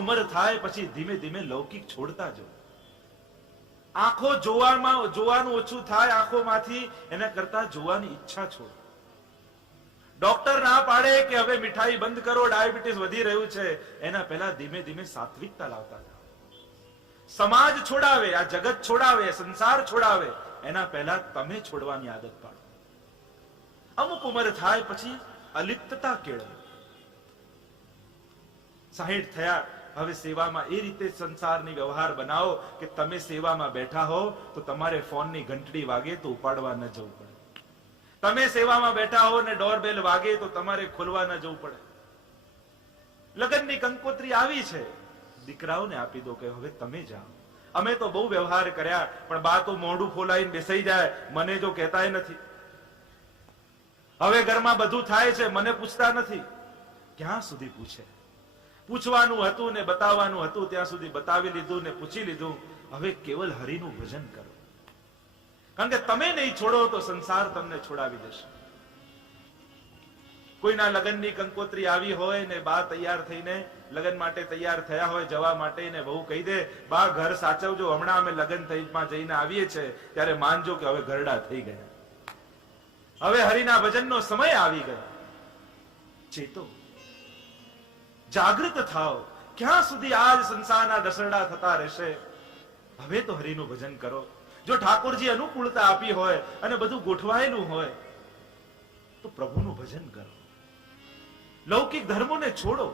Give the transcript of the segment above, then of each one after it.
ઉંમર થાય પછી ધીમે ધીમે લૌકિક છોડતા જાઓ. આંખો જોવાનું ઓછું થાય આંખોમાંથી, એના કરતા જોવાની ઈચ્છા છોડો. ડોક્ટર ના પાડે કે હવે મીઠાઈ બંધ કરો, ડાયાબિટીસ વધી રહ્યું છે, એના પહેલા ધીમે ધીમે સાત્વિકતા લાવતા જાઓ. સમાજ છોડાવે, આ જગત છોડાવે, સંસાર છોડાવે, એના પહેલા તમે છોડવાની આદત પાડો. અમુક ઉંમર થાય પછી અલિપ્તતા કેળવો. 60 થયા, હવે સેવામાં એ રીતે સંસારની વ્યવહાર બનાવો કે તમે સેવામાં બેઠા હો તો તમારે ફોનની ઘંટડી વાગે તો ઉપાડવા ન જવું પડે. તમે સેવામાં બેઠા હો ને ડોરબેલ વાગે તો તમારે ખોલવા ન જવું પડે. લગ્નની કંકોત્રી આવી છે, દીકરાઓને આપી દો કે હવે તમે જાઓ. અમે તો બહુ વ્યવહાર કર્યા, પણ બા તો મોઢું ફોલાઈને બેસાઈ જાય, મને જો કહેતાય નથી. હવે ઘરમાં બધું થાય છે, મને પૂછતા નથી. ક્યાં સુધી પૂછે? પૂછવાનું હતું ને બતાવવાનું હતું ત્યાં સુધી બતાવી લીધું ને પૂછી લીધું. હવે કેવલ હરિનું ભજન કરો, કારણ કે તમે નહીં છોડો તો સંસાર તમને છોડાવી દેશે. કોઈના લગ્નની કંકોત્રી આવી હોય ને બા તૈયાર થઈને લગ્ન માટે તૈયાર થયા હોય જવા માટે, ને વહુ કહી દે, બા ઘર સાચવજો, હમણાં અમે લગ્ન થઈમાં જઈને આવીએ છે, ત્યારે માનજો કે હવે ઘરડા થઈ ગયા, હવે હરિના ભજનનો સમય આવી ગયો. ચેતો, જાગૃત થાઓ. ક્યાં સુધી આજ સંસારના દસરડા થતા રહેશે? હવે તો હરિનું ભજન કરો. જો ઠાકોરજી અનુકૂળતા આપી હોય અને બધું ગોઠવાયેલું હોય તો પ્રભુનું ભજન કરો. લૌકિક ધર્મોને છોડો.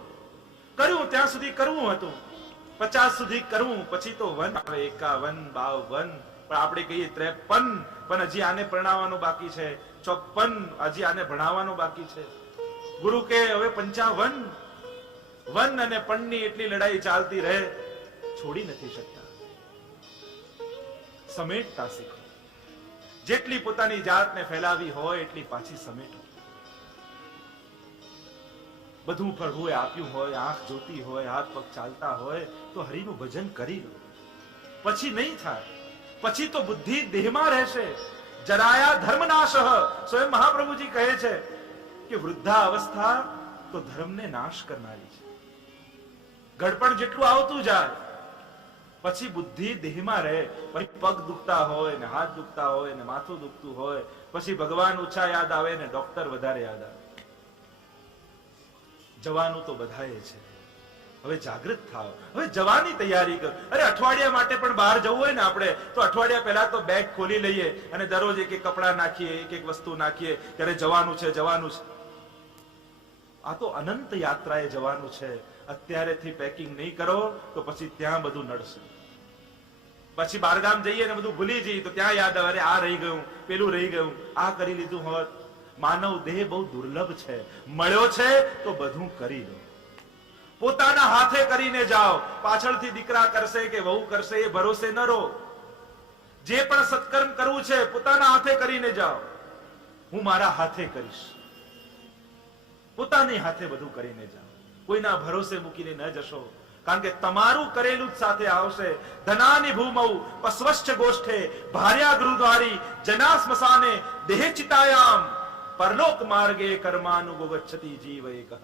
કર્યું ત્યાં સુધી કરવું હતું, 50 સુધી કરવું, પછી તો 1 આવે, 51, 52, પણ આપણે કહીએ 53, પણ હજી આને પરણાવવાનું બાકી છે, 54, હજી આને ભણાવવાનું બાકી છે. ગુરુ કે હવે 55, 1 અને પણની એટલી લડાઈ ચાલતી રહે, છોડી નથી શકતા. સમેટતા શીખો. જેટલી પોતાની જાતને ફેલાવી હોય એટલી પાછી સમેટો. બધું પ્રભુએ આપ્યું હોય, આંખ જોતી હોય, હાથ પગ ચાલતા હોય તો હરિનું ભજન કરી લો. પછી નહીં થાય, પછી તો બુદ્ધિ દેહમાં રહેશે. જરાયા ધર્મનાશઃ. સ્વયં મહાપ્રભુજી કહે છે કે વૃદ્ધા અવસ્થા તો ધર્મને નાશ કરનારી છે. ગડપણ જેટલું આવતું જાય પછી બુદ્ધિ દેહમાં રહે. પછી પગ દુખતા હોય ને હાથ દુખતા હોય ને માથું દુખતું હોય, પછી ભગવાન ઓછા યાદ આવે ને ડોક્ટર વધારે યાદ આવે. જવાનું તો બધાએ છે, હવે જાગૃત થાઓ, હવે જવાની તૈયારી કરો. અરે અઠવાડિયા માટે પણ બહાર જવું હોય ને આપણે તો અઠવાડિયા પહેલા તો બેગ ખોલી લઈએ અને દરરોજ એક એક કપડા નાખીએ, એક એક વસ્તુ નાખીએ, ત્યારે જવાનું છે જવાનું છે. આ તો અનંત યાત્રાએ જવાનું છે. અત્યારેથી પેકિંગ નહીં કરો તો પછી ત્યાં બધું નડશે. પછી બારગામ જઈએ ને બધું ભૂલી જઈએ તો ત્યાં યાદ આવે, આ રહી ગયું, પેલું રહી ગયું, આ કરી લીધું હોત. માનવ દેહ બહુ દુર્લભ છે, મળ્યો છે તો બધું કરી લો. પોતાના હાથે કરીને જાઓ. પાછળથી દીકરા કરશે કે વહુ કરશે એ ભરોસે ન રહો. જે પણ સત્કર્મ કરવું છે પોતાના હાથે કરીને જાઓ. હું મારા હાથે કરીશ. પોતાની હાથે બધું કરીને જાઓ. કોઈના ભરોસે મૂકીને ન જશો, કારણ કે તમારું કરેલું જ સાથે આવશે. ધનાની ભૂમૌ પસ્વશ્ચ ગોષ્ઠે ભાર્યા ગૃહદ્વારી જના સ્મશાને દેહ ચિતાયામ પરલોક માર્ગે કર્માનુગો ગચ્છતિ જીવ એકઃ.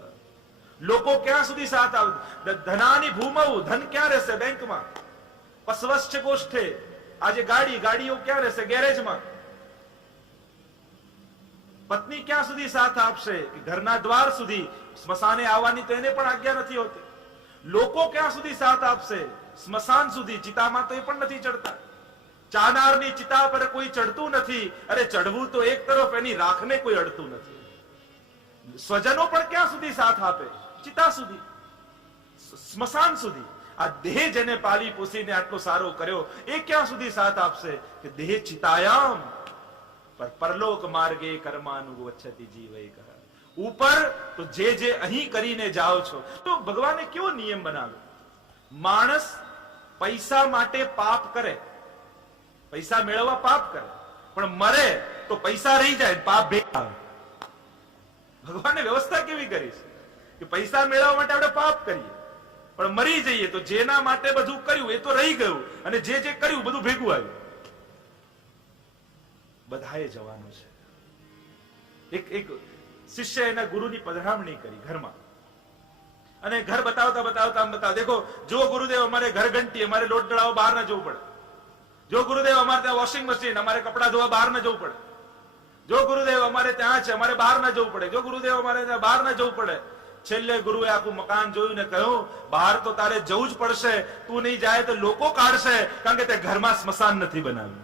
લોકો ક્યાં સુધી સાથ આવે? ધનાની ભૂમૌ, ધન ક્યાં રહેશે? બેંકમાં. પસ્વશ્ચ ગોષ્ઠે, આજે ગાડીઓ ક્યાં રહેશે? ગેરેજમાં. પત્ની ક્યાં સુધી સાથ આપશે? ઘરના દ્વાર સુધી. સ્મશાને આવવાની તો એને પણ આજ્ઞા નથી હોતી. લોકો ક્યાં સુધી સાથ આપશે? સ્મશાન સુધી. ચિતામાં તો એ પણ નથી ચડતા. ચાનારની ચિતા પર કોઈ ચડતું નથી. અરે ચડવું તો એક તરફ, એની રાખને કોઈ અડતું નથી. સ્વજનો પણ ક્યાં સુધી સાથ આપે? ચિતા સુધી, સ્મશાન સુધી. આ દેહ જેને પાલી પોસીને આટલો સારો કર્યો એ ક્યાં સુધી સાથ આપશે? કે દેહ ચિતાયામ પર પરલોક માર્ગે કર્માનુગો ગચ્છતિ જીવ એકઃ. ઉપર તો જે અહીં કરીને જાઓ છો. તો ભગવાને કેવો નિયમ બનાવ્યો? માણસ પૈસા માટે પાપ કરે, પૈસા મેળવવા પાપ કરે, પણ મરે તો પૈસા રહી જાય, પાપ ભેગા આવે. ભગવાને વ્યવસ્થા કેવી કરી છે કે પૈસા મેળવવા માટે આપણે પાપ કરીએ, પણ મરી જઈએ તો જેના માટે બધું કર્યું એ તો રહી ગયું, અને જે કર્યું બધું ભેગું આવ્યું. બધાએ જવાનું છે. એક શિષ્ય એના ગુરુની પધરામણી કરી ઘરમાં. અને ઘર બતાવતા બતાવતા બતાવ દેખો, જો ગુરુદેવ અમારે ઘર ઘંટી, અમારે લોટ દળાવવા બહાર ના જવું પડે. જો ગુરુદેવ અમારે ત્યાં વોશિંગ મશીન, અમારે કપડા ધોવા બહાર ના જવું પડે. જો ગુરુદેવ અમારે ત્યાં છે, અમારે બહાર ના જવું પડે. જો ગુરુદેવ અમારે ત્યાં બહાર ના જવું પડે. છેલ્લે ગુરુએ આખું મકાન જોયું ને કહ્યું, બહાર તો તારે જવું જ પડશે. તું નહીં જાય તો લોકો કાઢશે, કારણ કે તે ઘરમાં સ્મશાન નથી બનાવ્યું.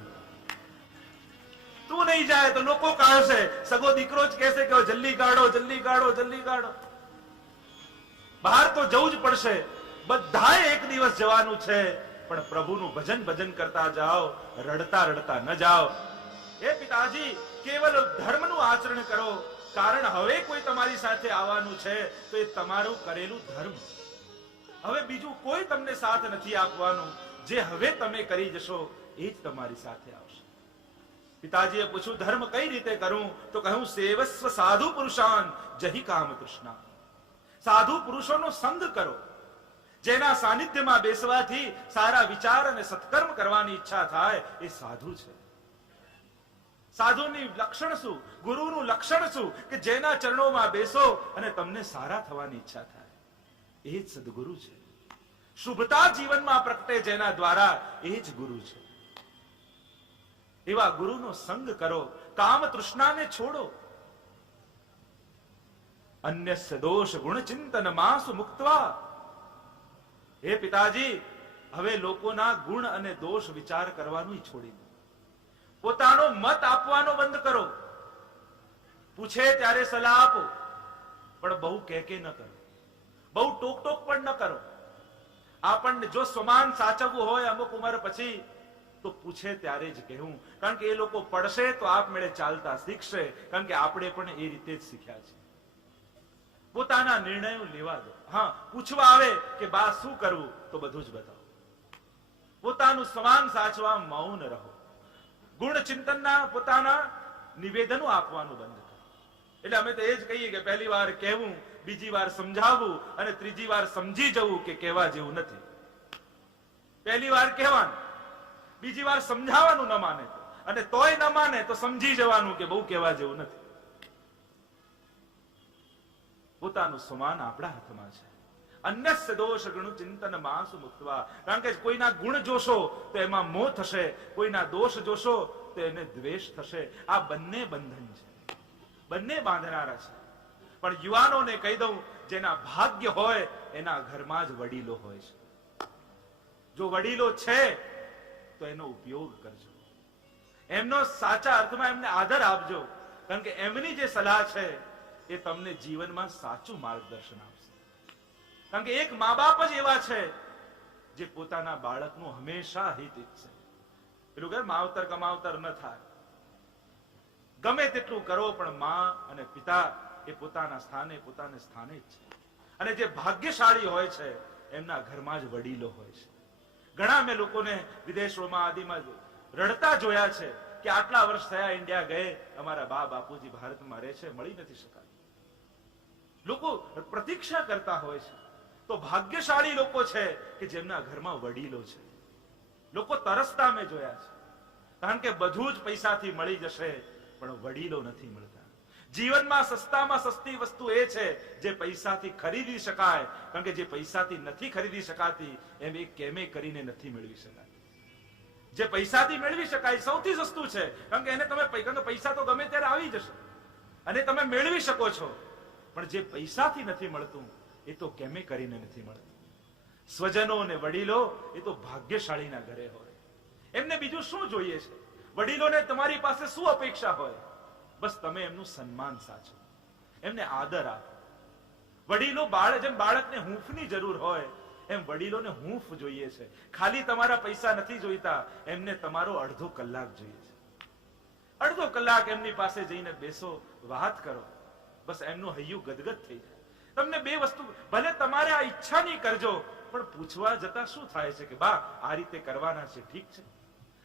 તું નહીં જાય તો લોકો કાઢશે. સગો દીકરો જ કહેશે કે જલ્દી કાઢો, જલ્દી કાઢો, જલ્દી કાઢો. બહાર તો જવું જ પડશે. બધાએ એક દિવસ જવાનું છે, પણ પ્રભુનું ભજન ભજન કરતા જાઓ, રડતા રડતા ન જાઓ. એ પિતાજી, કેવલ ધર્મનું આચરણ કરો, કારણ હવે કોઈ તમારી સાથે આવવાનું છે તો એ તમારું કરેલું ધર્મ. હવે બીજું કોઈ તમને સાથ નથી આપવાનું. જે હવે તમે કરી જશો એ જ તમારી સાથે આવશે. પિતાજીએ પૂછ્યું, ધર્મ કઈ રીતે કરું? તો કહ્યું, સેવસ્વ સાધુ પુરુષાન જહી કામ તૃષ્ણા. સાધુ પુરુષોનો સંગ કરો, જેના સાનિધ્યમાં બેસવાથી સારા વિચાર અને સત્કર્મ કરવાની ઈચ્છા થાય, એ સાધુ છે. સાધુની લક્ષણ શું? ગુરુનું લક્ષણ શું? કે જેના ચરણોમાં બેસો અને તમને સારા થવાની ઈચ્છા થાય, એ જ સદગુરુ છે. શુભતા જીવનમાં પ્રગટે જેના દ્વારા, એ જ ગુરુ છે. એવા ગુરુનો સંગ કરો, કામ તૃષ્ણાને છોડો. અન્યસ્ય દોષ ગુણ ચિંતન માસુ મુક્તવા. હે પિતાજી, હવે લોકોના ગુણ અને દોષ વિચાર કરવાનું છોડી દો. પોતાનો મત આપવાનો બંધ કરો. પૂછે ત્યારે સલાહ આપો, પણ બહુ કે ન કરો, બહુ ટોક ટોક પણ ન કરો. આપણને જો સ્વમાન સાચવવું હોય અમુક ઉંમર પછી, તો પૂછે ત્યારે જ કહેવું, કારણ કે એ લોકો પડશે તો આપમેળે ચાલતા શીખશે, કારણ કે આપણે પણ એ રીતે જ શીખ્યા છે. પોતાના નિર્ણયો લેવા દો. હા, પૂછવા આવે કે બા શું કરવું, તો બધું જ બતાવો. પોતાનું સ્વમાન સાચવા મૌન રહો. ગુણ ચિંતનના પોતાના નિવેદનો આપવાનું બંધ કરો. એટલે અમે તો એ જ કહીએ કે પહેલી વાર કહેવું, બીજી વાર સમજાવવું અને ત્રીજી વાર સમજી જવું કે કહેવા જેવું નથી. પહેલી વાર કહેવાનું, બીજી વાર સમજાવવાનું ન માને તો, અને તોય ન માને તો સમજી જવાનું કે બહુ કહેવા જેવું નથી. પોતાનું સ્વમાન આપણા હાથમાં છે. અન્યસ્ય દોષ ગુણ ચિંતન માસુ મુક્તવા. કારણ કે કોઈના ગુણ જોશો તો એમાં મોહ થશે, કોઈના દોષ જોશો તો એને દ્વેષ થશે. આ બંને બંધન છે, બંને બાંધનારા છે. પણ યુવાનોને કહી દઉં, જેના ભાગ્ય હોય એના ઘરમાં જ વડીલો હોય છે. જો વડીલો છે તો એનો ઉપયોગ કરજો. એમનો સાચા અર્થમાં એમને આદર આપજો, કારણ કે એમની જે સલાહ છે એ તમને જીવનમાં સાચું માર્ગદર્શન આપશે. કારણ કે એક મા બાપ જ એવા છે જે પોતાના બાળકનું હંમેશા હિત ઈચ્છે. પેલું કે માવતર કમાવતર ન થાય. ગમે તેટલું કરો, પણ મા અને પિતા એ પોતાના સ્થાને જ છે. અને જે ભાગ્યશાળી હોય છે એમના ઘરમાં જ વડીલો હોય છે. ઘણા મેં લોકોને વિદેશોમાં આદિમાં રડતા જોયા છે કે આટલા વર્ષ થયા ઇન્ડિયા ગયે, અમારા બા બાપુજી ભારતમાં રહે છે, મળી નથી શકાય. લોકો પ્રતીક્ષા કરતા હોય છે. તો ભાગ્યશાળી લોકો છે કે જેમના ઘરમાં વડીલો છે. લોકો તરસતા મેં જોયા છે, કારણ કે બધું જ પૈસાથી મળી જશે, પણ વડીલો નથી મળતા. જીવનમાં સસ્તામાં સસ્તી વસ્તુ એ છે જે પૈસાથી ખરીદી શકાય, કારણ કે જે પૈસાથી નથી ખરીદી શકાતી એમ એ કેમે કરીને નથી મેળવી શકાતી. જે પૈસાથી મેળવી શકાય સૌથી સસ્તું છે, કારણ કે એને તમે પૈસા તો ગમે ત્યારે આવી જશે અને તમે મેળવી શકો છો. પણ જે પૈસાથી નથી મળતું એ તો કેમે કરીને નથી મળતું. સ્વજનો અને વડીલો એ તો ભાગ્યશાળીના ઘરે હોય. એમને બીજું શું જોઈએ છે? વડીલોને તમારી પાસે શું અપેક્ષા હોય? બસ તમે એમનું સન્માન સાચો, એમને આદર આપો. વડીલો જેમ બાળકને હૂંફની જરૂર હોય એમ વડીલોને હૂંફ જોઈએ છે. ખાલી તમારા પૈસા નથી જોઈતા, એમને તમારો અડધો કલાક જોઈએ છે. અડધો કલાક એમની પાસે જઈને બેસો, વાત કરો, બસ એમનું હૈયું ગદગદ થઈ જાય. તમને બે વસ્તુ, ભલે તમારે આ ઈચ્છા નહીં કરજો, પણ પૂછવા જતા શું થાય છે કે બા આ રીતે કરવાના છે, ઠીક છે.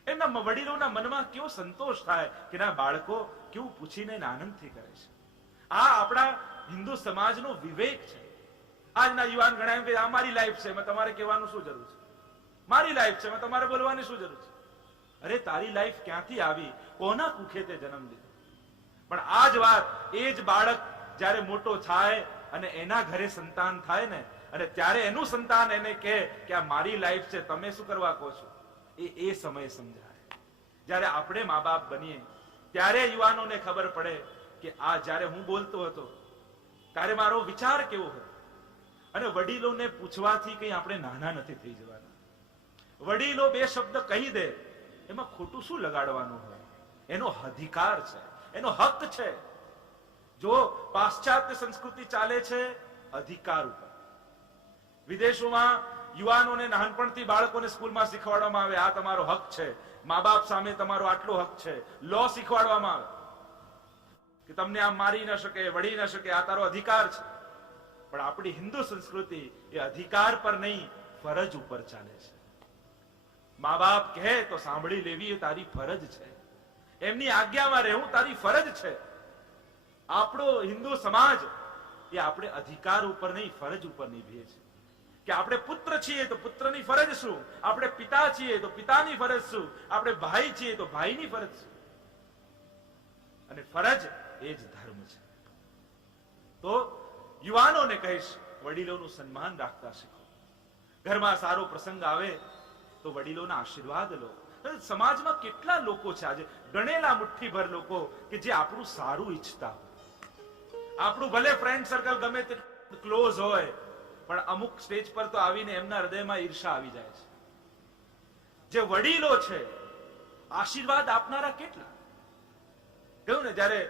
એમના વડીલોના મનમાં કેવો સંતોષ થાય કે ના બાળકો કેવું પૂછીને આનંદથી કરે છે. આ આપણા હિન્દુ સમાજનો વિવેક છે. આજના યુવાન ઘણા એમ કે આ મારી લાઈફ છે, એમાં તમારે કહેવાનું શું જરૂર છે? મારી લાઈફ છે, એમાં તમારે બોલવાની શું જરૂર છે? અરે તારી લાઈફ ક્યાંથી આવી? કોના કુખે તે જન્મ લીધો? પણ આ જ વાત એ જ બાળક જ્યારે મોટો થાય અને એના ઘરે સંતાન થાય ને, અને ત્યારે એનું સંતાન એને કહે કે આ મારી લાઈફ છે, તમે શું કરવા કહો છો, એ સમય સમજાય. જ્યારે આપણે મા બાપ બનીએ ત્યારે યુવાનોને ખબર પડે કે આ જ્યારે હું બોલતો હતો ત્યારે મારો વિચાર કેવો હતો. અને વડીલોને પૂછવાથી કઈ આપણે નાના નથી થઈ જવાના. વડીલો બે શબ્દ કહી દે એમાં ખોટું શું લગાડવાનું હોય? એનો અધિકાર છે, એનો હક છે. જો પાશ્ચાત્ય સંસ્કૃતિ ચાલે છે અધિકાર ઉપર. વિદેશોમાં યુવાનોને નાનપણથી બાળકોને સ્કૂલમાં શીખવાડવામાં આવે આ તમારો હક છે, મા બાપ સામે તમારો આટલો હક છે. લો શીખવાડવામાં આવે કે તમને આમ મારી ન શકે, વળી ન શકે, આ તારો અધિકાર છે. પણ આપણી હિન્દુ સંસ્કૃતિ એ અધિકાર પર નહીં, ફરજ ઉપર ચાલે છે. મા બાપ કહે તો સાંભળી લેવી એ તારી ફરજ છે. એમની આજ્ઞામાં રહેવું તારી ફરજ છે. આપણો હિન્દુ સમાજ એ આપણે અધિકાર ઉપર નહીં, ફરજ ઉપર નિભાવીએ છીએ. કે આપણે પુત્ર છીએ તો પુત્રની ફરજ શું, આપણે પિતા છીએ તો પિતાની ફરજ શું, આપણે ભાઈ છીએ તો ભાઈની ફરજ શું. અને ફરજ એ જ ધર્મ છે. તો યુવાનોને કહીશ વડીલોનું સન્માન રાખતા શીખો. ઘરમાં સારો પ્રસંગ આવે તો વડીલોના આશીર્વાદ લો. સમાજમાં કેટલા લોકો છે આજે, ગણેલા મુઠ્ઠીભર લોકો કે જે આપણું સારું ઈચ્છતા હોય. આપણું ભલે ફ્રેન્ડ સર્કલ ગમે તે ક્લોઝ હોય, પણ અમુક સ્ટેજ પર તો આવીને એમના હૃદયમાં ઈર્ષા આવી જાય છે. જે વડીલો છે આશીર્વાદ આપનારા કેટલા. કહ્યું ને જયારે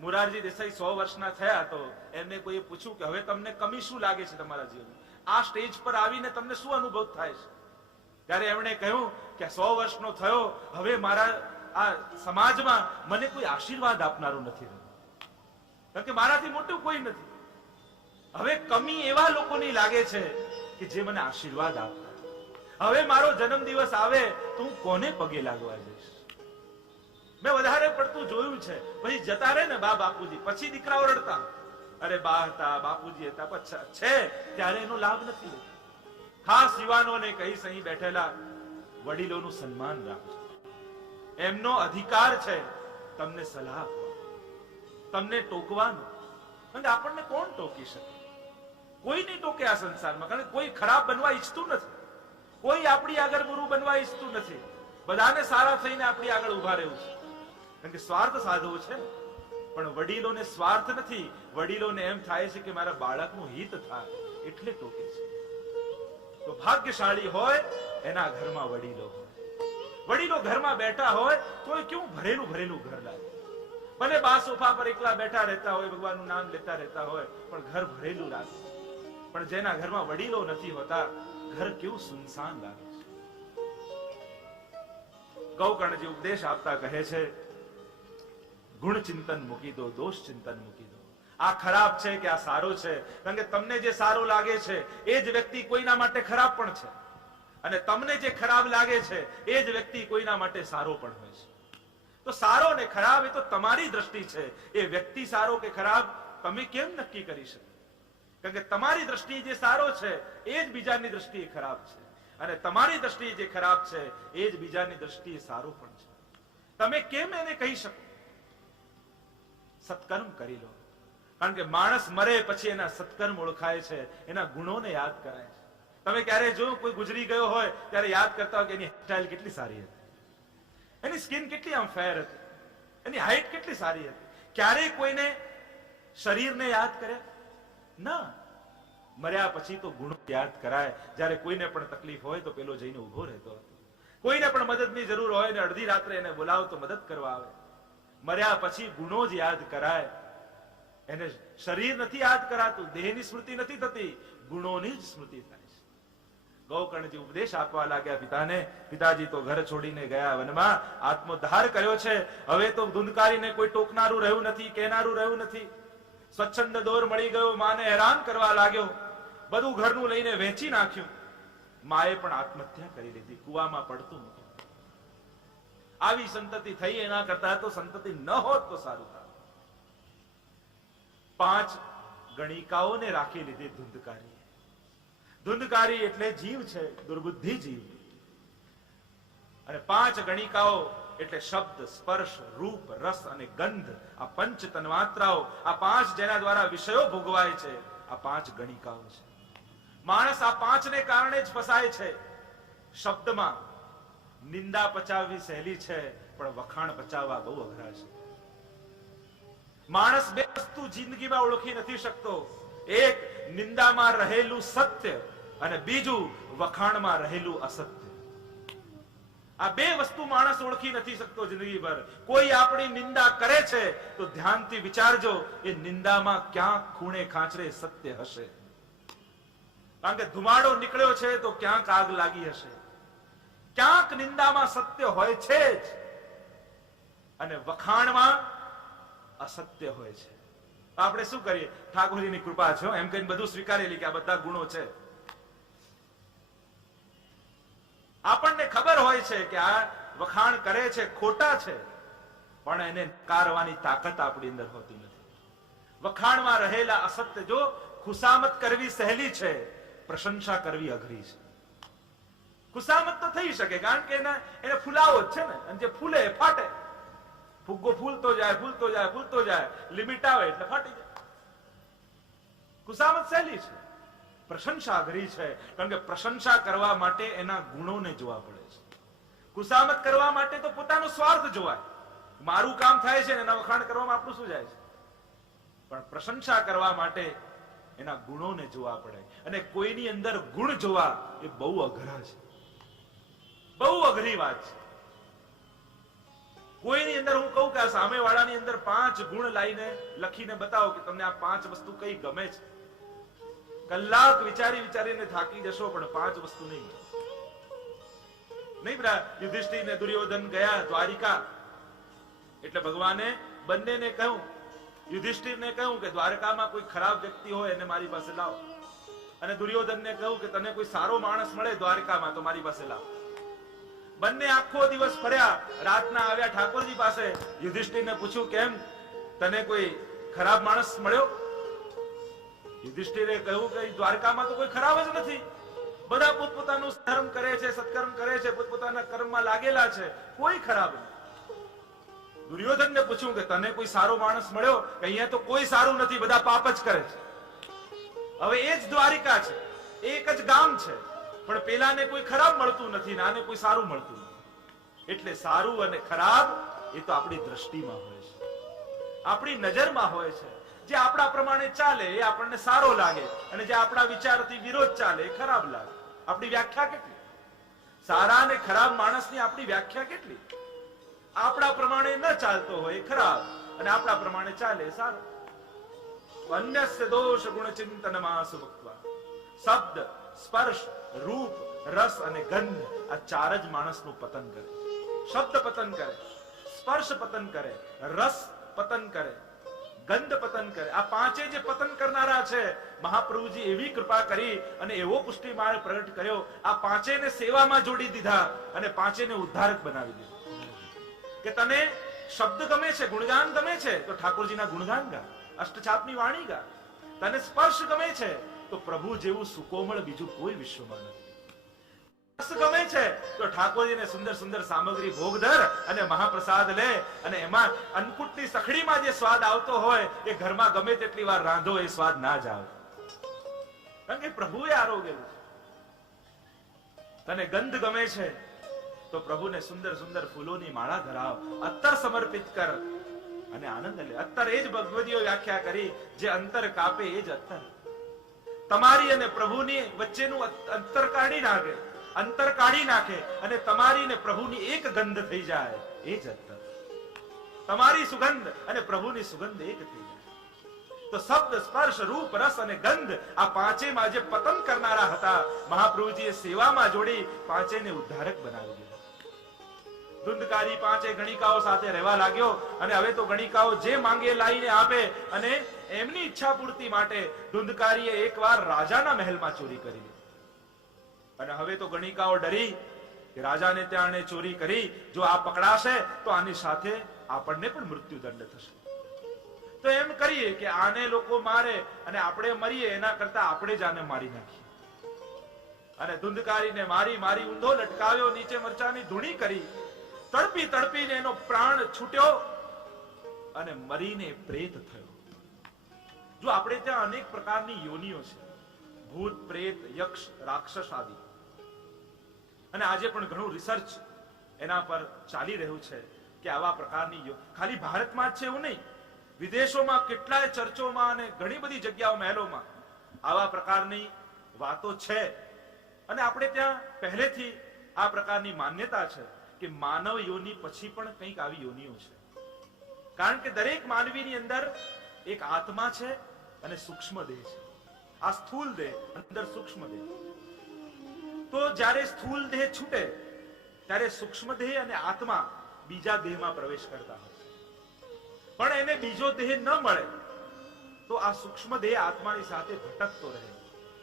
મોરારજી દેસાઈ 100 વર્ષના થયા તો એમને કોઈએ પૂછ્યું કે હવે તમને કમી શું લાગે છે તમારા જીવનમાં, આ સ્ટેજ પર આવીને તમને શું અનુભવ થાય છે? ત્યારે એમણે કહ્યું કે 100 વર્ષનો થયો, હવે મારા આ સમાજમાં મને કોઈ આશીર્વાદ આપનારું નથી રહ્યું, કારણ કે મારાથી મોટું કોઈ નથી. હવે કમી એવા લોકોની લાગે છે કે જે મને આશીર્વાદ આપતા. હવે મારો જન્મદિવસ આવે તો હું કોને પગે લાગવા જઈશ? મેં વધારે પડતું જોયું છે, પછી જતા રહે ને બા બાપુજી, પછી દીકરાઓ રડતા, અરે બા હતા, બાપુજી હતા, પછી છે ત્યારે એનો લાભ નથી લેતો. ખાસ યુવાનોને કહીશ, અહીં બેઠેલા વડીલોનું સન્માન રાખજો. એમનો અધિકાર છે તમને સલાહ આપવાનો, તમને ટોકવાનો. કારણ કે આપણને કોણ ટોકી શકે? કોઈ નહીં ટોકે આ સંસારમાં, કારણ કે કોઈ ખરાબ બનવા ઈચ્છતું નથી, કોઈ આપણી આગળ બુરું બનવા ઈચ્છતું નથી. બધાને સારા થઈને આપણી આગળ ઉભા રહેવું છે, કારણ કે સ્વાર્થ સાધવો છે. પણ વડીલોને સ્વાર્થ નથી, વડીલોને એમ થાય છે કે મારા બાળકનું હિત થાય એટલે ટોકે છે. તો ભાગ્યશાળી હોય એના ઘરમાં વડીલો હોય. વડીલો ઘરમાં બેઠા હોય તો કેવું ભરેલું ભરેલું ઘર લાગે. ભલે બા સોફા પર એકલા બેઠા રહેતા હોય, ભગવાનનું નામ લેતા રહેતા હોય, પણ ઘર ભરેલું લાગે. પણ જેના ઘરમાં વડીલો નથી હોતા, ઘર કેવું સુનસાન લાગે છે. ગૌકર્ણજી ઉપદેશ આપતા કહે છે, ગુણ ચિંતન મૂકી દો, દોષ ચિંતન મૂકી દો. આ ખરાબ છે કે આ સારો છે, કારણ કે તમને જે સારો લાગે છે એ જ વ્યક્તિ કોઈના માટે ખરાબ પણ છે, અને તમને જે ખરાબ લાગે છે એ જ વ્યક્તિ કોઈના માટે સારો પણ હોય છે. તો સારો ને ખરાબ એ તો તમારી દ્રષ્ટિ છે. એ વ્યક્તિ સારો કે ખરાબ તમે કેમ નક્કી કરી શકો? કારણ કે તમારી દ્રષ્ટિએ જે સારો છે એ જ બીજાની દ્રષ્ટિએ ખરાબ છે, અને તમારી દ્રષ્ટિએ જે ખરાબ છે એ જ બીજાની દ્રષ્ટિએ સારું પણ છે. તમે કેમ એને કહી શકો? સત્કર્મ કરી લો, કારણ કે માણસ મરે પછી એના સત્કર્મ ઓળખાય છે, એના ગુણોને યાદ કરાય છે. તમે ક્યારે જો કોઈ ગુજરી ગયો હોય ત્યારે યાદ કરતા હોય કે એની સ્ટાઇલ કેટલી સારી હતી, એની સ્કિન કેટલી આમ ફેર હતી, એની હાઈટ કેટલી સારી હતી. ક્યારેય કોઈને શરીરને યાદ કરે ના, મર્યા પછી તો ગુણો યાદ કરાય. જ્યારે કોઈને પણ તકલીફ હોય તો પેલો જઈને ઉભો રહેતો હતો, કોઈને પણ મદદની જરૂર હોય ને અડધી રાત્રે એને બોલાવો તો મદદ કરવા આવે. મર્યા પછી ગુણો જ યાદ કરાય. એને શરીર નથી યાદ કરાતું, દેહની સ્મૃતિ નથી થતી, ગુણોની જ સ્મૃતિ થાય છે. ગૌકર્ણજી ઉપદેશ આપવા લાગ્યા પિતાને. પિતાજી તો ઘર છોડીને ગયા વનમાં, આત્મોદ્ધાર કર્યો છે. હવે તો ધૂંધકારીને કોઈ ટોકનારું રહ્યું નથી, કહેનારું રહ્યું નથી. સ્વચ્છંદ દોર મળી ગયો, માને હેરાન કરવા લાગ્યો, બધું ઘરનું લઈને વેચી નાખ્યું. માએ પણ આત્મહત્યા કરી લીધી, કુવામાં પડતું મૂક્યું. આવી સંતતિ થઈ એના કરતા તો સંતતિ ન હોત તો સારું થાય. 5 ગણિકાઓને રાખી લીધી ધુંધકારી. ધુંધકારી એટલે જીવ છે, દુર્બુદ્ધિ જીવ. અને 5 ગણિકાઓ એટલે શબ્દ, સ્પર્શ, રૂપ, રસ અને ગંધ. આ પંચ તન્માત્રાઓ, આ 5 જેના દ્વારા વિષયો ભોગવાય છે, આ 5 ગણિકાઓ છે. માણસ આ પાંચને કારણે જ ફસાય છે. શબ્દમાં નિંદા પચાવવી સહેલી છે, પણ વખાણ પચાવવા બહુ અઘરા છે. માણસ બે વસ્તુ જિંદગીમાં ઓળખી નથી શકતો. એક નિંદામાં રહેલું સત્ય અને બીજું વખાણમાં રહેલું અસત્ય. આ બે વસ્તુ માણસ ઓળખી નથી શકતો જિંદગીભર. કોઈ આપણી નિંદા કરે છે તો ધ્યાનથી વિચારજો, એ નિંદામાં ક્યાંક ખૂણે ખાંચરે સત્ય હશે. કારણ કે ધુમાડો નીકળ્યો છે તો ક્યાંક આગ લાગી હશે. ક્યાંક નિંદામાં સત્ય હોય છે જ, અને વખાણમાં અસત્ય હોય છે. આપણે શું કરીએ? ઠાકોરજીની કૃપા છે એમ કહીને બધું સ્વીકારેલી કે આ બધા ગુણો છે. આપણને ખબર હોય છે કે આ વખાણ કરે છે ખોટા છે, પણ એને નકારવાની તાકાત આપણી અંદર હોતી નથી. વખાણમાં રહેલા અસત્ય, જો ખુશામત કરવી સહેલી છે, પ્રશંસા કરવી અઘરી છે. ખુશામત તો થઈ શકે, કારણ કે એને ફૂલાવો જ છે ને, અને જે ફૂલે એ ફાટે. ફુગ્ગો ફૂલતો જાય ફૂલતો જાય ફૂલતો જાય, લિમિટ આવે એટલે ફાટી જાય. ખુશામત સહેલી છે, પ્રશંસા અઘરી છે, કારણ કે પ્રશંસા કરવા માટે એના ગુણોને જોવા પડે છે. ખુશામત કરવા માટે તો પોતાનો સ્વાર્થ જોવાય. મારું કામ થાય છે ને એના વખાણ કરવામાં આપણું શું જાય છે? પણ પ્રશંસા કરવા માટે એના ગુણોને જોવા પડે, અને કોઈની અંદર ગુણ જોવા એ બહુ અઘરા છે, બહુ અઘરી વાત છે. કોઈની અંદર હું કહું કે આ સામેવાળાની અંદર 5 ગુણ લાવીને લખીને બતાવો કે તમને આ 5 વસ્તુ કઈ ગમે છે. કલાક વિચારી વિચારીને થાકી જશો, પણ 5 વસ્તુ નહીં. યુધિષ્ઠિર ને દુર્યોધન ગયા દ્વારિકા, એટલે ભગવાને બંનેને કહ્યું, યુધિષ્ઠિરને કહ્યું કે દ્વારકામાં કોઈ ખરાબ વ્યક્તિ હોય એને મારી પાસે લાવો, અને દુર્યોધનને કહ્યું કે તને કોઈ સારો માણસ મળે દ્વારકામાં તો મારી પાસે લાવો. બંને આખો દિવસ ફર્યા, રાતના આવ્યા ઠાકોરજી પાસે. યુધિષ્ઠિરને પૂછ્યું, કેમ તને કોઈ ખરાબ માણસ મળ્યો? યુધિષ્ઠિરે કહ્યું કે દ્વારકામાં તો કોઈ ખરાબ જ નથી, બધા પોતપોતાનું ધર્મ કરે છે, સત્કર્મ કરે છે, પોતપોતાના કર્મમાં લાગેલા છે, કોઈ ખરાબ નહીં. દુર્યોધનને પૂછ્યું કે તને કોઈ સારો માણસ મળ્યો? કે અહીંયા તો કોઈ સારું નથી, બધા પાપ જ કરે છે. હવે એ જ દ્વારિકા છે, એક જ ગામ છે, પણ પેલાને કોઈ ખરાબ મળતું નથી ને આને કોઈ સારું મળતું નથી. એટલે સારું અને ખરાબ એ તો આપણી દ્રષ્ટિમાં હોય છે, આપણી નજરમાં હોય છે. જે આપણા પ્રમાણે ચાલે એ આપણને સારો લાગે, અને જે આપણા વિચારથી વિરોધ ચાલે એ ખરાબ લાગે. આપણી વ્યાખ્યા કેટલી? સારા અને ખરાબ માણસની આપણી વ્યાખ્યા કેટલી? આપણા પ્રમાણે ન ચાલતો હોય ખરાબ, અને આપણા પ્રમાણે ચાલે સારો. અન્યસ્ય દોષ ગુણ ચિંતનમાં સુભક્ત્વા. શબ્દ, સ્પર્શ, રૂપ, રસ અને ગંધ, આ 4 જ માણસનું પતન કરે. શબ્દ પતન કરે, સ્પર્શ પતન કરે, રસ પતન કરે, ગંધ પતન કરે. આ 5 જે પતન કરનારા છે, મહાપ્રભુજી એવી કૃપા કરી અને એવો પુષ્ટિ માર્ગ પ્રગટ કર્યો. આ 5 ને સેવામાં જોડી દીધા અને 5 ને ઉદ્ધારક બનાવી દીધા. કે તને શબ્દ ગમે છે, ગુણગાન ગમે છે, તો ઠાકોરજીના ગુણગાન ગા, અષ્ટછાપની વાણી ગા. તને સ્પર્શ ગમે છે તો પ્રભુ જેવું સુકોમળ બીજું કોઈ વિશ્વમાં નથી. રસ ગમે છે તો ઠાકોરજીને સુંદર સુંદર સામગ્રી ભોગ ધર અને મહાપ્રસાદ લે, અને એમાં અન્નકૂટની સખડીમાં જે સ્વાદ આવતો હોય એ ઘરમાં ગમે તેટલી વાર રાંધો એ સ્વાદ ના જ આવે, કારણ કે પ્રભુએ આરોગેલું છે. તને ગંધ ગમે છે તો પ્રભુને સુંદર સુંદર ફૂલોની માળા ધરાવ, અત્તર સમર્પિત કર અને આનંદ લે. અત્તર એ જ ભગવદીઓ વ્યાખ્યા કરી, જે અંતર કાપે એ જ અત્તર. તમારી અને પ્રભુની વચ્ચેનું અંતર કાઢી નાખે, અંતર કાઢી નાખે અને તમારી ને પ્રભુની એક ગંધ થઈ જાય, એ જ અત્તર. તમારી સુગંધ અને પ્રભુની સુગંધ એક થઈ જાય. તો શબ્દ, સ્પર્શ, રૂપ, રસ અને ગંધ, આ 5 માં જે પતન કરનારા હતા, મહાપ્રભુજીએ સેવામાં જોડી 5 ને ઉદ્ધારક બનાવી દીધા. ધુંધકારી 5 ગણિકાઓ સાથે રહેવા લાગ્યો, અને હવે તો ગણિકાઓ જે માંગે લાઈને આપે, અને એમની ઈચ્છા પૂર્તિ માટે ધુંધકારીએ એકવાર રાજાના મહેલમાં ચોરી કરી લીધી. અને હવે તો ગણિકાઓ ડરી કે રાજાને ત્યાં ચોરી કરી, જો આ પકડાશે તો આની સાથે આપણને પણ મૃત્યુદંડ થશે. તો એમ કરીએ કે આને લોકો મારે અને આપણે મરીએ, એના કરતા આપણે જ આને મારી નાખીએ. અને ધુંધકારીને મારી મારી ઊંધો લટકાવ્યો, નીચે મરચાની ધૂણી કરી, તડપી તડપીને એનો પ્રાણ છૂટ્યો અને મરીને પ્રેત થયો. જો આપણે ત્યાં અનેક પ્રકારની યોનિઓ છે, ભૂત, પ્રેત, યક્ષ, રાક્ષસ આદિ. અને આજે પણ ઘણું રિસર્ચ એના પર ચાલી રહ્યું છે કે આવા પ્રકારની ખાલી ભારતમાં જ છે એવું નહીં, વિદેશોમાં કેટલાય ચર્ચોમાં અને ઘણી બધી જગ્યાઓ, મહેલોમાં આવા પ્રકારની વાતો છે. અને આપણે ત્યાં પહેલેથી આ પ્રકારની માન્યતા છે કે માનવ યોનિ પછી પણ કંઈક આવી યોનિઓ છે. કારણ કે દરેક માનવીની અંદર એક આત્મા છે અને સૂક્ષ્મ દેહ છે. આ સ્થૂલ દેહ, અંદર સૂક્ષ્મ દેહ. તો જ્યારે સ્થૂલ દેહ છૂટે ત્યારે સૂક્ષ્મ દેહ અને આત્મા બીજા દેહમાં પ્રવેશ કરતા હોય. પણ એને બીજો દેહ ન મળે તો આ સૂક્ષ્મ દેહ આત્માની સાથે ભટકતો રહે.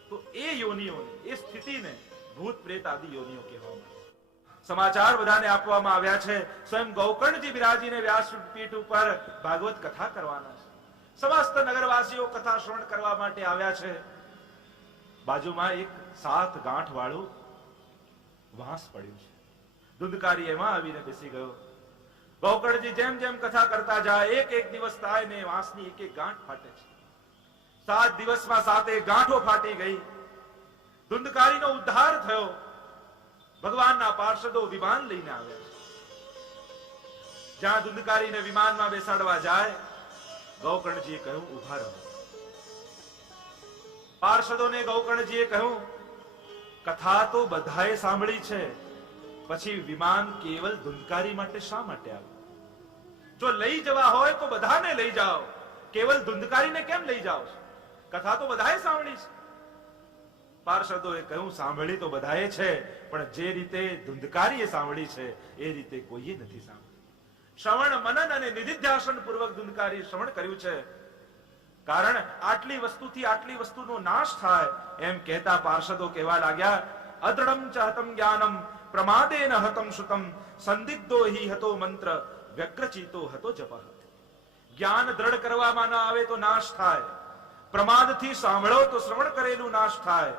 તો એ યોનિઓને, એ સ્થિતિને ભૂત, પ્રેત આદિ યોનિઓ કહેવામાં આવે. સમાચાર બધાને આપવામાં આવ્યા છે. સ્વયં ગૌકર્ણજી બિરાજીને વ્યાસપીઠ ઉપર ભાગવત કથા કરવાના છે. સમસ્ત નગરવાસીઓ કથા શ્રવણ કરવા માટે આવ્યા છે. બાજુમાં એક 7 ગાંઠ વાળું વાંસ પડ્યું છે. ધુંધકારી એમાં આવીને બેસી ગયો. ગૌકર્ણજી જેમ જેમ કથા કરતા જાય, એક દિવસ થાય ને વાંસની એક ગાંઠ ફાટે છે. 7 દિવસમાં 7 ગાંઠો ફાટી ગઈ. ધુંધકારીનો ઉદ્ધાર થયો. ભગવાનના પાર્ષદો વિમાન લઈને આવ્યા છે. જ્યાં ધુંધકારીને વિમાનમાં બેસાડવા જાય, ગૌકર્ણજીએ કહ્યું, ઉભા રહો. પાર્ષદોને ગૌકર્ણજીએ કહ્યું, કથા તો બધાએ સાંભળી છે, પછી વિમાન કેવલ ધુંધકારી માટે શા માટે આવ્યું? જો લઈ જવા હોય તો બધાને લઈ જાઓ, કેવલ ધુંધકારીને કેમ લઈ જાઓ? કથા તો બધાએ સાંભળી છે. પાર્ષદોએ કહ્યું, સાંભળી તો બધાએ છે, પણ જે રીતે ધુંધકારીએ સાંભળી છે એ રીતે કોઈએ નથી સાંભળી. શ્રવણ, મનન અને નિધિધ્યાસન પૂર્વક ધુંધકારી શ્રવણ કર્યું છે. કારણ આટલી વસ્તુથી આટલી વસ્તુનો નાશ થાય એમ કહેતા પાર્ષદો કહેવા લાગ્યા, અદ્રઢમ ચ હતમ જ્ઞાનમ પ્રમાદેન હતમ શ્રુતમ સંદિગ્ધો હિ હતો મંત્ર વ્યગ્રચિતો હતો જપઃ. જ્ઞાન દ્રઢ કરવામાં ન આવે તો નાશ થાય. પ્રમાદથી સાંભળો તો શ્રવણ કરેલું નાશ થાય.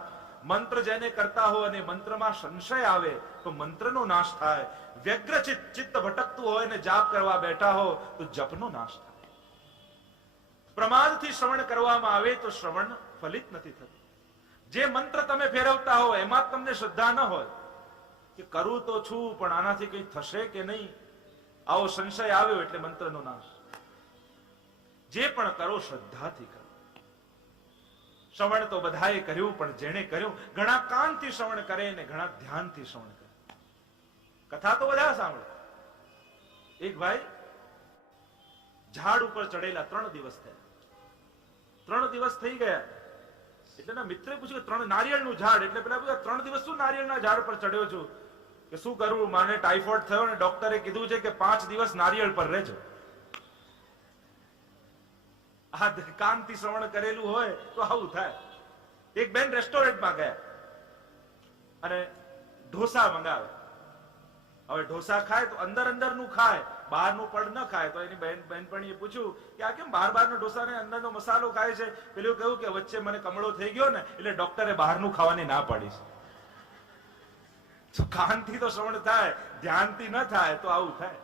મંત્ર જેને કરતા હો અને મંત્રમાં સંશય આવે તો મંત્રનો નાશ થાય. વ્યગ્રચિત, ચિત્ત ભટકતું હોય ને જાપ કરવા બેઠા હો તો જપનો નાશ થાય. પ્રમાદથી શ્રવણ કરવામાં આવે તો શ્રવણ ફલિત નથી થતું. જે મંત્ર તમે ફેરવતા હો એમાં તમને શ્રદ્ધા ન હોય કે કરું તો છું પણ આનાથી કંઈ થશે કે નહીં, આવો સંશય આવ્યો એટલે મંત્રનો નાશ. જે પણ કરો શ્રદ્ધાથી કરો. શ્રવણ તો બધાએ કર્યું, પણ જેણે કર્યું, ઘણા કાનથી શ્રવણ કરે ને ઘણા ધ્યાનથી શ્રવણ કરે. કથા તો બધા સાંભળે. એક ભાઈ ઝાડ ઉપર ચડેલા 3 દિવસ થયા. 3 દિવસ થઈ ગયા એટલે ના મિત્રે પૂછ્યું કે 3 નારિયેળનું ઝાડ, એટલે પેલા પૂછ્યું 3 દિવસ શું નારિયેળના ઝાડ પર ચડ્યો છું? કે શું કરું, મને ટાઇફોઇડ થયો ને ડોક્ટરે કીધું છે કે 5 દિવસ નારિયેળ પર રહેજો. આ કાનથી શ્રવણ કરેલું હોય તો આવું થાય. એક બેન રેસ્ટોરન્ટમાં ગયા અને ઢોસા મંગાવે. હવે ઢોસા ખાય તો અંદર અંદરનું ખાય, બહારનું પડ ન ખાય. તો એની બહેનપણીએ પૂછ્યું કે આ કેમ બહારના ઢોસાને અંદરનો મસાલો ખાય છે? પેલું કહ્યું કે વચ્ચે મને કમળો થઈ ગયો ને એટલે ડોક્ટરે બહારનું ખાવાની ના પાડી છે. કાનથી તો શ્રવણ થાય, ધ્યાનથી ન થાય તો આવું થાય.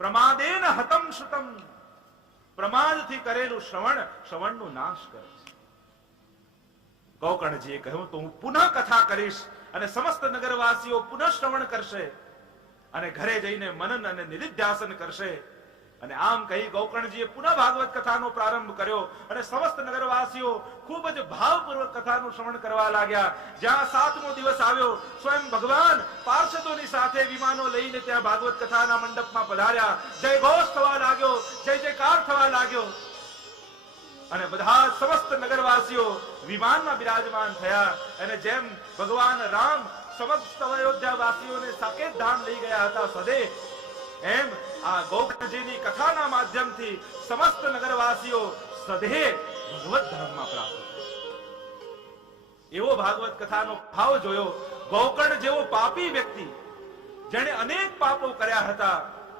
પ્રમાદેન હતમ શ્રુતમ, પ્રમાદથી કરેલું શ્રવણ શ્રવણનો નાશ કરે છે. ગૌકર્ણજીએ કહ્યું, તો હું પુનઃ કથા કરીશ અને સમસ્ત નગરવાસીઓ પુનઃ શ્રવણ કરશે અને ઘરે જઈને મનન અને નિધિધ્યાસન કરશે. અને આમ કહી ગૌકર્ણજીએ પુનઃ ભાગવત કથાનો પ્રારંભ કર્યો અને સમસ્ત નગરવાસીઓ ખૂબ જ ભાવપૂર્વક કથાનું શ્રવણ કરવા લાગ્યા. જ્યાં 7મો દિવસ આવ્યો, સ્વયં ભગવાન પાર્ષદોની સાથે વિમાનો લઈને ત્યાં ભાગવત કથાના મંડપમાં પધાર્યા. જય ઘોષ થવા લાગ્યો, જય જયકાર થવા લાગ્યો અને બધા સમસ્ત નગરવાસીઓ વિમાનમાં બિરાજમાન થયા. અને જેમ ભગવાન રામ સમસ્ત અયોધ્યા વાસીઓને સાકેત ધામ લઈ ગયા હતા સદે, એમ આ ગૌકર્ણજીની કથાના માધ્યમથી સમસ્ત નગરવાસીઓ સદે ભગવત ધામમાં પ્રાપ્ત થયા. એવો ભાગવત કથાનો ભાવ જોયો. ગૌકર્ણ જેવો પાપી વ્યક્તિ, જેણે અનેક પાપો કર્યા હતા,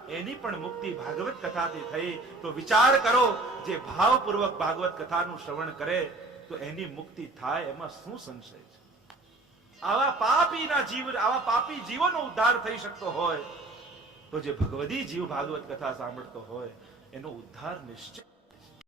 એની પણ મુક્તિ ભાગવત કથાથી થઈ. તો વિચાર કરો, જે ભાવપૂર્વક ભાગવત કથાનું શ્રવણ કરે તો એની મુક્તિ થાય, એમાં શું સંશય છે? આવા પાપી જીવોનો ઉદ્ધાર થઈ શકતો હોય તો જે ભગવદી જીવ ભાગવત કથા સાંભળતો હોય એનો ઉદ્ધાર નિશ્ચિત.